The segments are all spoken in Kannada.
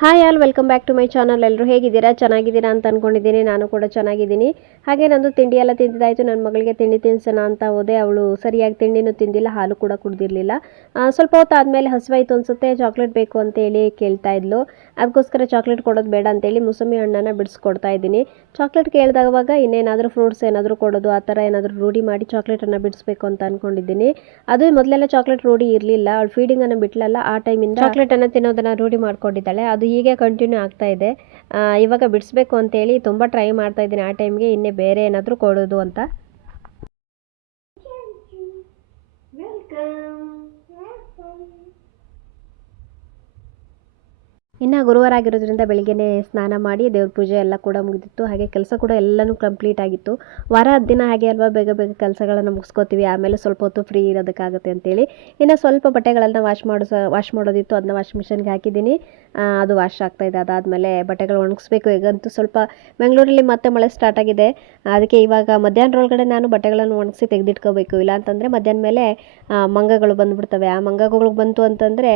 Hi all welcome back to my channel ಎಲ್ಲರೂ ಹೇಗಿದ್ದೀರಾ? ಚೆನ್ನಾಗಿದ್ದೀರಾ ಅಂತ ಅಂದ್ಕೊಂಡಿದ್ದೀನಿ ನಾನು ಕೂಡ ಚೆನ್ನಾಗಿದ್ದೀನಿ. ಹಾಗೆ ನಂದು ತಿಂಡಿ ಎಲ್ಲ ತಿಂದಿದ್ದಾಯಿತು. ನನ್ನ ಮಗಳಿಗೆ ತಿಂಡಿ ತಿನ್ಸೋಣ ಅಂತ ಹೋದೆ. ಅವಳು ಸರಿಯಾಗಿ ತಿಂಡಿನೂ ತಿಂದಿಲ್ಲ, ಹಾಲು ಕೂಡ ಕುಡ್ದಿರಲಿಲ್ಲ. ಸ್ವಲ್ಪ ಹೊತ್ತು ಆದಮೇಲೆ ಹಸುವಾಯ್ತು ಅನಿಸುತ್ತೆ. ಚಾಕ್ಲೇಟ್ ಬೇಕು ಅಂತೇಳಿ ಕೇಳ್ತಾ ಇದ್ಲು. ಅದಕ್ಕೋಸ್ಕರ ಚಾಕ್ಲೇಟ್ ಕೊಡೋದು ಬೇಡ ಅಂತೇಳಿ ಮೂಸಂಬಿ ಹಣ್ಣನ್ನ ಬಿಡಿಸ್ಕೊಡ್ತಾ ಇದ್ದೀನಿ. ಚಾಕ್ಲೇಟ್ ಕೇಳಿದಾಗವಾಗ ಇನ್ನೇನಾದರೂ ಫ್ರೂಟ್ಸ್ ಏನಾದರೂ ಕೊಡೋದು, ಆ ಥರ ಏನಾದರೂ ರೂಢಿ ಮಾಡಿ ಚಾಕ್ಲೇಟನ್ನು ಬಿಡಿಸ್ಬೇಕು ಅಂತ ಅಂದ್ಕೊಂಡಿದ್ದೀನಿ ಅದು ಮೊದಲೆಲ್ಲ ಚಾಕ್ಲೇಟ್ ರೂಢಿ ಇರಲಿಲ್ಲ. ಅವಳು ಫೀಡಿಂಗನ್ನು ಬಿಟ್ಲಲ್ಲ, ಆ ಟೈಮಿಂದ ಚಾಕ್ಲೇಟನ್ನು ತಿನ್ನೋದನ್ನು ರೂಢಿ ಮಾಡ್ಕೊಂಡಿದ್ದಾಳೆ. ಅದು ಹೀಗೆ ಕಂಟಿನ್ಯೂ ಆಗ್ತಾ ಇದೆ. ಇವಾಗ ಬಿಡಿಸ್ಬೇಕು ಅಂತೇಳಿ ತುಂಬ ಟ್ರೈ ಮಾಡ್ತಾ ಇದ್ದೀನಿ. ಆ ಟೈಮ್ಗೆ ಇನ್ನೇ ಬೇರೆ ಏನಾದರೂ ಕೊಡೋದು ಅಂತ. ಇನ್ನು ಗುರುವಾರ ಆಗಿರೋದ್ರಿಂದ ಬೆಳಗ್ಗೆನೇ ಸ್ನಾನ ಮಾಡಿ ದೇವ್ರ ಪೂಜೆ ಎಲ್ಲ ಕೂಡ ಮುಗಿದಿತ್ತು. ಹಾಗೆ ಕೆಲಸ ಕೂಡ ಎಲ್ಲನೂ ಕಂಪ್ಲೀಟ್ ಆಗಿತ್ತು. ವಾರ ದಿನ ಹಾಗೆ ಅಲ್ವಾ ಬೇಗ ಬೇಗ ಕೆಲಸಗಳನ್ನ ಮುಗಿಸ್ಕೋತೀವಿ. ಆಮೇಲೆ ಸ್ವಲ್ಪ ಹೊತ್ತು ಫ್ರೀ ಇರೋದಕ್ಕಾಗುತ್ತೆ ಅಂತೇಳಿ. ಇನ್ನು ಸ್ವಲ್ಪ ಬಟ್ಟೆಗಳನ್ನು ವಾಶ್ ಮಾಡೋ ವಾಶ್ ಮಾಡೋದಿತ್ತು. ಅದನ್ನ ವಾಶ್ ಮಿಷನ್ಗೆ ಹಾಕಿದ್ದೀನಿ. ಅದು ವಾಶ್ ಆಗ್ತಾ ಇದೆ. ಅದಾದಮೇಲೆ ಬಟ್ಟೆಗಳು ಒಣಗಿಸ್ಬೇಕು. ಈಗಂತೂ ಸ್ವಲ್ಪ ಬೆಂಗಳೂರಲ್ಲಿ ಮತ್ತೆ ಮಳೆ ಸ್ಟಾರ್ಟ್ ಆಗಿದೆ. ಅದಕ್ಕೆ ಇವಾಗ ಮಧ್ಯಾಹ್ನದೊಳಗಡೆ ನಾನು ಬಟ್ಟೆಗಳನ್ನು ಒಣಗಿಸಿ ತೆಗೆದಿಟ್ಕೋಬೇಕು. ಇಲ್ಲ ಅಂತಂದರೆ ಮಧ್ಯಾಹ್ನ ಮೇಲೆ ಮಂಗಗಳು ಬಂದುಬಿಡ್ತವೆ. ಆ ಮಂಗಗಳು ಬಂತು ಅಂತಂದರೆ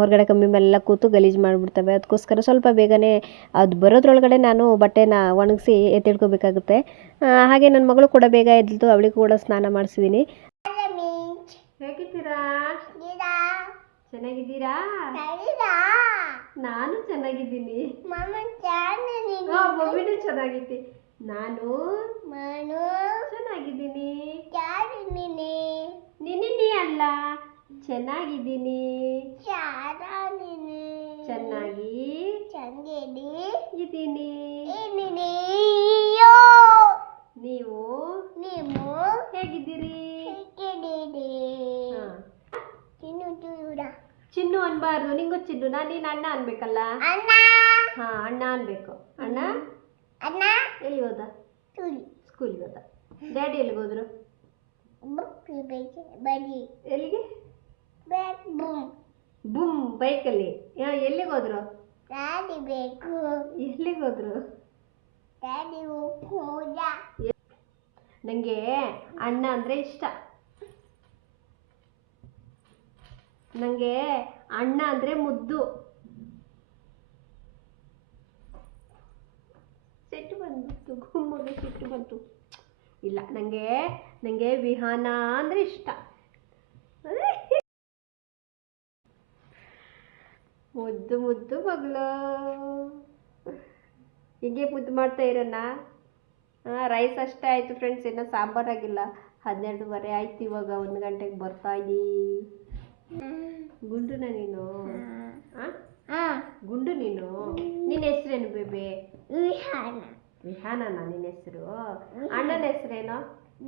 ಹೊರಗಡೆ ಕಮ್ಮಿ ಮೇಲೆಲ್ಲ ಕೂತು ಗಲೀಜು ಮಾಡಿಬಿಡ್ತವೆ. ಅದಕ್ಕೋಸ್ಕರ ಸ್ವಲ್ಪ ಬೇಗನೆ ಅದು ಬರೋದ್ರೊಳಗಡೆ ನಾನು ಬಟ್ಟೆನ ಒಣಗಿಸಿ ಎತ್ತಿಡ್ಕೋಬೇಕಾಗುತ್ತೆ ಹಾಗೆ ನನ್ನ ಮಗಳು ಕೂಡ ಬೇಗ ಎದ್ದು ಅವಳಿಗೂ ಕೂಡ ಸ್ನಾನ ಮಾಡಿಸಿದ್ದೀನಿ ಹೇಗಿದ್ದೀರಾ? ಚೆನ್ನಾಗಿದ್ದೀರಾ? ನಾನು ಚೆನ್ನಾಗಿದ್ದೀನಿ. ಮಮ್ಮಿನೂ ಚೆನ್ನಾಗಿದ್ದಿ ನಾನು ಚೆನ್ನಾಗಿದ್ದೀನಿ. ನಿನ್ನೆ ಅಲ್ಲ ಚೆನ್ನಾಗಿದ್ದೀನಿ ಚೆನ್ನಾಗಿ ಇದ್ದೀನಿ ನೀವು ಹೇಗಿದ್ದೀರಿ ಹಾ. ಚಿನ್ನು ಅನ್ಬಾರ್ದು ನಿಂಗ್ ಗೊತ್ತಿದ್ದು ನಾನು ನೀನು ಅಣ್ಣ ಅನ್ಬೇಕಲ್ಲ? ಹಾ ಅಣ್ಣ ಅನ್ಬೇಕು. ಅಣ್ಣ? ಎಲ್ಲಿ ಹೋದ? ಸ್ಕೂಲ್ಗೆ ಹೋದ. ಡ್ಯಾಡಿ ಎಲ್ಲಿಗೆ ಹೋದ್ರು? ಎಲ್ಲಿಗೆ? ಬುಮ್. ಬೈಕಲ್ಲಿ. ಎಲ್ಲಿಗೆ ಹೋದ್ರು? ಬೇಕು. ಎಲ್ಲಿಗೆ ಹೋದ್ರು? ಡ್ಯಾಡಿ ಹೋದ ನನಗೆ ಅಣ್ಣ ಅಂದರೆ ಇಷ್ಟ. ನನಗೆ ಅಣ್ಣ ಅಂದರೆ ಮುದ್ದು. ಸಿಟ್ಟು ಬಂದ್ಬಿಡ್ತು, ಗುಮ್ಮಗೆ ಸಿಟ್ಟು ಬಂತು. ಇಲ್ಲ ನನಗೆ ನನಗೆ ವಿಹಾನ ಅಂದರೆ ಇಷ್ಟ. ಮುದ್ದು ಮುದ್ದು ಮಗಳು. ಹೀಗೆ ಮುದ್ದು ಮಾಡ್ತಾ ಇರೋಣ ರೈಸ್ ಅಷ್ಟೇ ಆಯಿತು ಫ್ರೆಂಡ್ಸ್ ಇನ್ನೂ ಸಾಂಬಾರಾಗಿಲ್ಲ. ಹನ್ನೆರಡುವರೆ ಆಯ್ತು ಇವಾಗ, ಒಂದು ಗಂಟೆಗೆ ಬರ್ತಾ ಇದ್ದೀ ಗುಂಡುನ ನೀನು ಆ? ಗುಂಡು ನೀನು ನಿನ್ನ ಹೆಸ್ರೇನು ಬೇಬೆ ವಿಹಾನ ವಿಹಾನನ ನಿನ್ನ ಹೆಸರು ಅಣ್ಣನ ಹೆಸರೇನು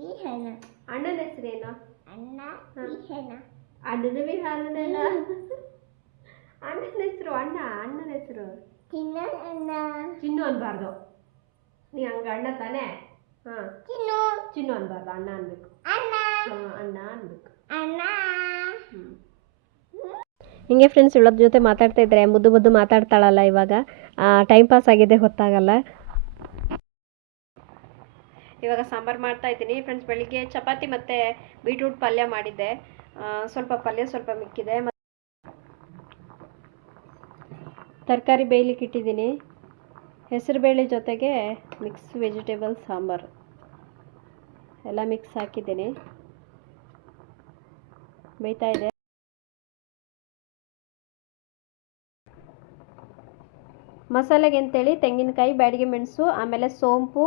ವಿಹಾನ ಅಣ್ಣನ ಹೆಸರೇನು ಅಣ್ಣ ವಿಹಾನ ಅಣ್ಣನ ವಿಹಾನನ ಅಣ್ಣನ ಹೆಸರು ಅಣ್ಣ ಅಣ್ಣನ ಹೆಸರು ಚಿನ್ನ ಅಣ್ಣ ಚಿನ್ನು ಅನ್ಬಾರ್ದು ನೀ ಹಂಗ ಅಣ್ಣ ತಾನೇ ಹಾಂ ಚಿನ್ನು ಚಿನ್ನು ಅನ್ಬಾರ್ದು ಅಣ್ಣ ಅನ್ಬೇಕು ಅಣ್ಣ ಹಾಂ ಅಣ್ಣ ಅನ್ಬೇಕು ಅಣ್ಣ ಹಿಂಗೆ ಫ್ರೆಂಡ್ಸ್ ಇವಳದ ಜೊತೆ ಮಾತಾಡ್ತಾ ಇದ್ರೆ ಮುದ್ದು ಮುದ್ದು ಮಾತಾಡ್ತಾಳಲ್ಲ ಇವಾಗ. ಟೈಮ್ ಪಾಸ್ ಆಗಿದೆ ಗೊತ್ತಾಗಲ್ಲ ಇವಾಗ ಸಾಂಬಾರು ಮಾಡ್ತಾ ಇದ್ದೀನಿ. ಫ್ರೆಂಡ್ಸ್ ಬೆಳಿಗ್ಗೆ ಚಪಾತಿ ಮತ್ತು ಬೀಟ್ರೂಟ್ ಪಲ್ಯ ಮಾಡಿದ್ದೆ. ಸ್ವಲ್ಪ ಪಲ್ಯ ಸ್ವಲ್ಪ ಮಿಕ್ಕಿದೆ. ತರಕಾರಿ ಬೇಯ್ಲಿಕ್ಕೆ ಇಟ್ಟಿದ್ದೀನಿ. ಹೆಸರುಬೇಳೆ ಜೊತೆಗೆ ಮಿಕ್ಸ್ ವೆಜಿಟೇಬಲ್ ಸಾಂಬಾರು. ಎಲ್ಲ ಮಿಕ್ಸ್ ಹಾಕಿದ್ದೀನಿ. ಬೇಯ್ತಾ ಇದೆ. ಮಸಾಲೆಗೆ ಅಂತೇಳಿ ತೆಂಗಿನಕಾಯಿ ಬ್ಯಾಡಿಗೆ ಮೆಣಸು ಆಮೇಲೆ ಸೋಂಪು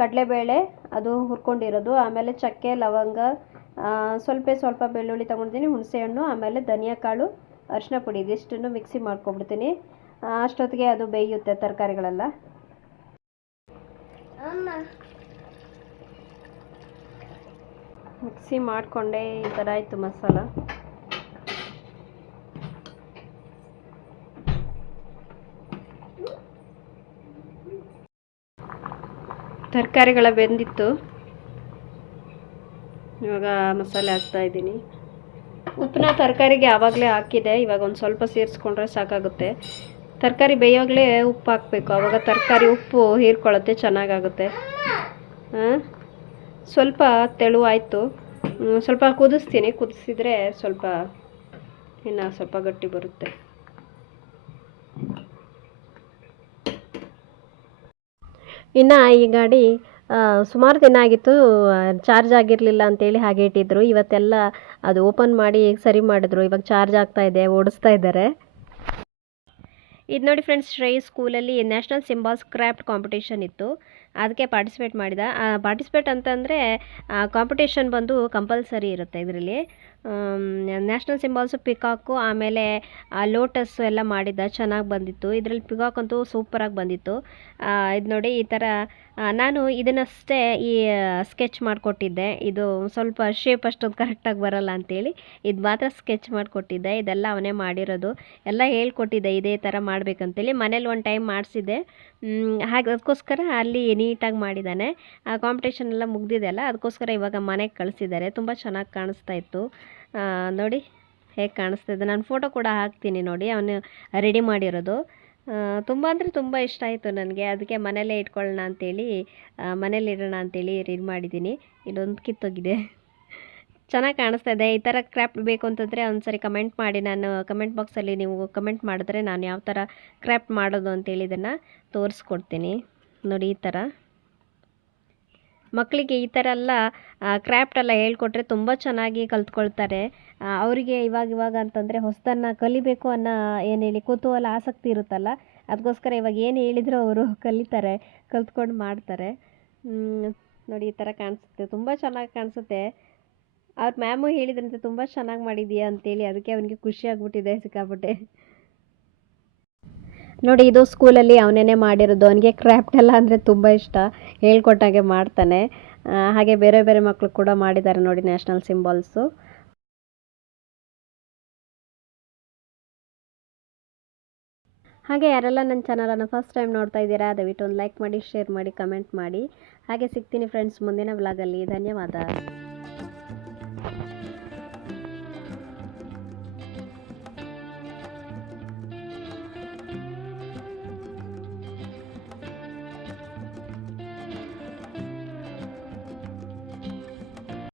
ಕಡಲೆಬೇಳೆ ಅದು ಹುರ್ಕೊಂಡಿರೋದು. ಆಮೇಲೆ ಚಕ್ಕೆ ಲವಂಗ ಸ್ವಲ್ಪ ಸ್ವಲ್ಪ ಬೆಳ್ಳುಳ್ಳಿ ತೊಗೊಂಡಿದ್ದೀನಿ ಹುಣಸೆಹಣ್ಣು ಆಮೇಲೆ ಧನಿಯಾ ಕಾಳು ಅರಿಶಿನ ಪುಡಿ ಇದಿಷ್ಟನ್ನು ಮಿಕ್ಸಿ ಮಾಡ್ಕೊಬಿಡ್ತೀನಿ ಅಷ್ಟೊತ್ತಿಗೆ ಅದು ಬೇಯುತ್ತೆ ತರಕಾರಿಗಳೆಲ್ಲ. ಮಿಕ್ಸಿ ಮಾಡಿಕೊಂಡೆ ಈ ಥರ ಆಯಿತು ಮಸಾಲ. ತರಕಾರಿಗಳ ಬೆಂದಿತ್ತು. ಇವಾಗ ಮಸಾಲೆ ಹಾಕ್ತಾ ಇದ್ದೀನಿ. ಉಪ್ಪನ್ನ ತರಕಾರಿಗೆ ಆವಾಗಲೇ ಹಾಕಿದೆ. ಇವಾಗ ಒಂದು ಸ್ವಲ್ಪ ಸೇರಿಸ್ಕೊಂಡ್ರೆ ಸಾಕಾಗುತ್ತೆ. ತರಕಾರಿ ಬೇಯೋಗಲೇ ಉಪ್ಪು ಹಾಕಬೇಕು. ಆವಾಗ ತರಕಾರಿ ಉಪ್ಪು ಹೀರ್ಕೊಳ್ಳುತ್ತೆ, ಚೆನ್ನಾಗಾಗುತ್ತೆ. ಸ್ವಲ್ಪ ತೆಳುವಾಯಿತು ಸ್ವಲ್ಪ ಕುದಿಸ್ತೀನಿ. ಕುದಿಸಿದ್ರೆ ಸ್ವಲ್ಪ ಇನ್ನು ಸ್ವಲ್ಪ ಗಟ್ಟಿ ಬರುತ್ತೆ. ಇನ್ನು ಈ ಗಾಡಿ ಸುಮಾರು ದಿನ ಆಗಿತ್ತು ಚಾರ್ಜ್ ಆಗಿರಲಿಲ್ಲ ಅಂತೇಳಿ ಹಾಗೆ ಇಟ್ಟಿದ್ದರು ಇವತ್ತೆಲ್ಲ ಅದು ಓಪನ್ ಮಾಡಿ ಸರಿ ಮಾಡಿದ್ರು. ಇವಾಗ ಚಾರ್ಜ್ ಆಗ್ತಾ ಇದೆ, ಓಡಿಸ್ತಾ ಇದ್ದಾರೆ. ಇದು ನೋಡಿ ಫ್ರೆಂಡ್ಸ್, ಶ್ರೇಯ್ ಸ್ಕೂಲಲ್ಲಿ ನ್ಯಾಷನಲ್ ಸಿಂಬಾಲ್ಸ್ ಕ್ರಾಫ್ಟ್ ಕಾಂಪಿಟೇಷನ್ ಇತ್ತು. ಅದಕ್ಕೆ ಪಾರ್ಟಿಸಿಪೇಟ್ ಮಾಡಿದ. ಪಾರ್ಟಿಸಿಪೇಟ್ ಅಂತಂದರೆ ಕಾಂಪಿಟೇಷನ್ ಬಂದು ಕಂಪಲ್ಸರಿ ಇರುತ್ತೆ ಇದರಲ್ಲಿ. ನ್ಯಾಷನಲ್ ಸಿಂಬಾಲ್ಸು ಪಿಕಾಕು, ಆಮೇಲೆ ಲೋಟಸ್ಸು ಎಲ್ಲ ಮಾಡಿದ್ದ ಚೆನ್ನಾಗಿ ಬಂದಿತ್ತು. ಇದರಲ್ಲಿ ಪಿಕಾಕ್ ಅಂತೂ ಸೂಪರಾಗಿ ಬಂದಿತ್ತು. ಇದು ನೋಡಿ ಈ ಥರ ನಾನು ಇದನ್ನಷ್ಟೇ ಈ ಸ್ಕೆಚ್ ಮಾಡಿಕೊಟ್ಟಿದ್ದೆ. ಇದು ಸ್ವಲ್ಪ ಶೇಪ್ ಅಷ್ಟೊಂದು ಕರೆಕ್ಟಾಗಿ ಬರಲ್ಲ ಅಂತೇಳಿ ಇದು ಮಾತ್ರ ಸ್ಕೆಚ್ ಮಾಡಿಕೊಟ್ಟಿದ್ದೆ. ಇದೆಲ್ಲ ಅವನೇ ಮಾಡಿರೋದು. ಎಲ್ಲ ಹೇಳ್ಕೊಟ್ಟಿದ್ದೆ, ಇದೇ ಥರ ಮಾಡಬೇಕಂತೇಳಿ. ಮನೇಲಿ ಒಂದು ಟೈಮ್ ಮಾಡಿಸಿದ್ದೆ. ಹಾಗೆ ಅದಕ್ಕೋಸ್ಕರ ಅಲ್ಲಿ ನೀಟಾಗಿ ಮಾಡಿದ್ದಾನೆ. ಆ ಕಾಂಪಿಟೇಷನ್ ಎಲ್ಲ ಮುಗ್ದಿದೆಯಲ್ಲ ಅದಕ್ಕೋಸ್ಕರ ಇವಾಗ ಮನೆಗೆ ಕಳಿಸಿದ್ದಾರೆ. ತುಂಬ ಚೆನ್ನಾಗಿ ಕಾಣಿಸ್ತಾ ಇತ್ತು. ನೋಡಿ ಹೇಗೆ ಕಾಣಿಸ್ತಾ ಇದೆ. ನಾನು ಫೋಟೋ ಕೂಡ ಹಾಕ್ತೀನಿ ನೋಡಿ, ಅವನು ರೆಡಿ ಮಾಡಿರೋದು. ತುಂಬ ಅಂದರೆ ತುಂಬ ಇಷ್ಟ ಆಯಿತು ನನಗೆ. ಅದಕ್ಕೆ ಮನೇಲೇ ಇಟ್ಕೊಳ್ಳೋಣ ಅಂತೇಳಿ ಮನೇಲಿಡೋಣ ಅಂತೇಳಿ ರೆಡಿ ಮಾಡಿದ್ದೀನಿ. ಇಲ್ಲೊಂದು ಕಿತ್ತೋಗಿದೆ. ಚೆನ್ನಾಗಿ ಕಾಣಿಸ್ತಾ ಇದೆ. ಈ ಥರ ಕ್ರಾಫ್ಟ್ ಬೇಕು ಅಂತಂದರೆ ಒಂದ್ಸರಿ ಕಮೆಂಟ್ ಮಾಡಿ. ನಾನು ಕಮೆಂಟ್ ಬಾಕ್ಸಲ್ಲಿ ನೀವು ಕಮೆಂಟ್ ಮಾಡಿದ್ರೆ ನಾನು ಯಾವ ಥರ ಕ್ರಾಫ್ಟ್ ಮಾಡೋದು ಅಂತೇಳಿ ಇದನ್ನು ತೋರಿಸ್ಕೊಡ್ತೀನಿ. ನೋಡಿ ಈ ಥರ ಮಕ್ಕಳಿಗೆ ಈ ಥರ ಎಲ್ಲ ಕ್ರಾಫ್ಟ್ ಎಲ್ಲ ಹೇಳ್ಕೊಟ್ರೆ ತುಂಬ ಚೆನ್ನಾಗಿ ಕಲ್ತ್ಕೊಳ್ತಾರೆ. ಅವರಿಗೆ ಇವಾಗ ಇವಾಗ ಅಂತಂದರೆ ಹೊಸದನ್ನು ಕಲಿಬೇಕು ಅನ್ನೋ ಏನು ಹೇಳಿ ಕುತೂಹಲ, ಆಸಕ್ತಿ ಇರುತ್ತಲ್ಲ ಅದಕ್ಕೋಸ್ಕರ ಇವಾಗ ಏನು ಹೇಳಿದ್ರು ಅವರು ಕಲಿತಾರೆ, ಕಲ್ತ್ಕೊಂಡು ಮಾಡ್ತಾರೆ. ನೋಡಿ ಈ ಥರ ಕಾಣಿಸುತ್ತೆ, ತುಂಬ ಚೆನ್ನಾಗಿ ಕಾಣಿಸುತ್ತೆ. ಅವ್ರ ಮ್ಯಾಮು ಹೇಳಿದ್ರಂತೆ, ತುಂಬ ಚೆನ್ನಾಗಿ ಮಾಡಿದೀಯಾ ಅಂತೇಳಿ, ಅದಕ್ಕೆ ಅವನಿಗೆ ಖುಷಿ ಆಗ್ಬಿಟ್ಟಿದೆ ಸಿಕ್ಕಾಪಟ್ಟೆ. ನೋಡಿ, ಇದು ಸ್ಕೂಲಲ್ಲಿ ಅವನೇನೆ ಮಾಡಿರೋದು. ಅವನಿಗೆ ಕ್ರಾಫ್ಟ್ ಎಲ್ಲ ಅಂದರೆ ತುಂಬ ಇಷ್ಟ. ಹೇಳ್ಕೊಟ್ಟಾಗೆ ಮಾಡ್ತಾನೆ. ಹಾಗೆ ಬೇರೆ ಬೇರೆ ಮಕ್ಕಳು ಕೂಡ ಮಾಡಿದ್ದಾರೆ ನೋಡಿ ನ್ಯಾಷನಲ್ ಸಿಂಬಲ್ಸು ಹಾಗೆ ಯಾರೆಲ್ಲ ನನ್ನ ಚಾನಲನ್ನು ಫಸ್ಟ್ ಟೈಮ್ ನೋಡ್ತಾ ಇದ್ದೀರಾ, ದಯವಿಟ್ಟು ಒಂದು ಲೈಕ್ ಮಾಡಿ ಶೇರ್ ಮಾಡಿ ಕಮೆಂಟ್ ಮಾಡಿ. ಹಾಗೆ ಸಿಗ್ತೀನಿ ಫ್ರೆಂಡ್ಸ್ ಮುಂದಿನ ವ್ಲಾಗಲ್ಲಿ ಧನ್ಯವಾದ.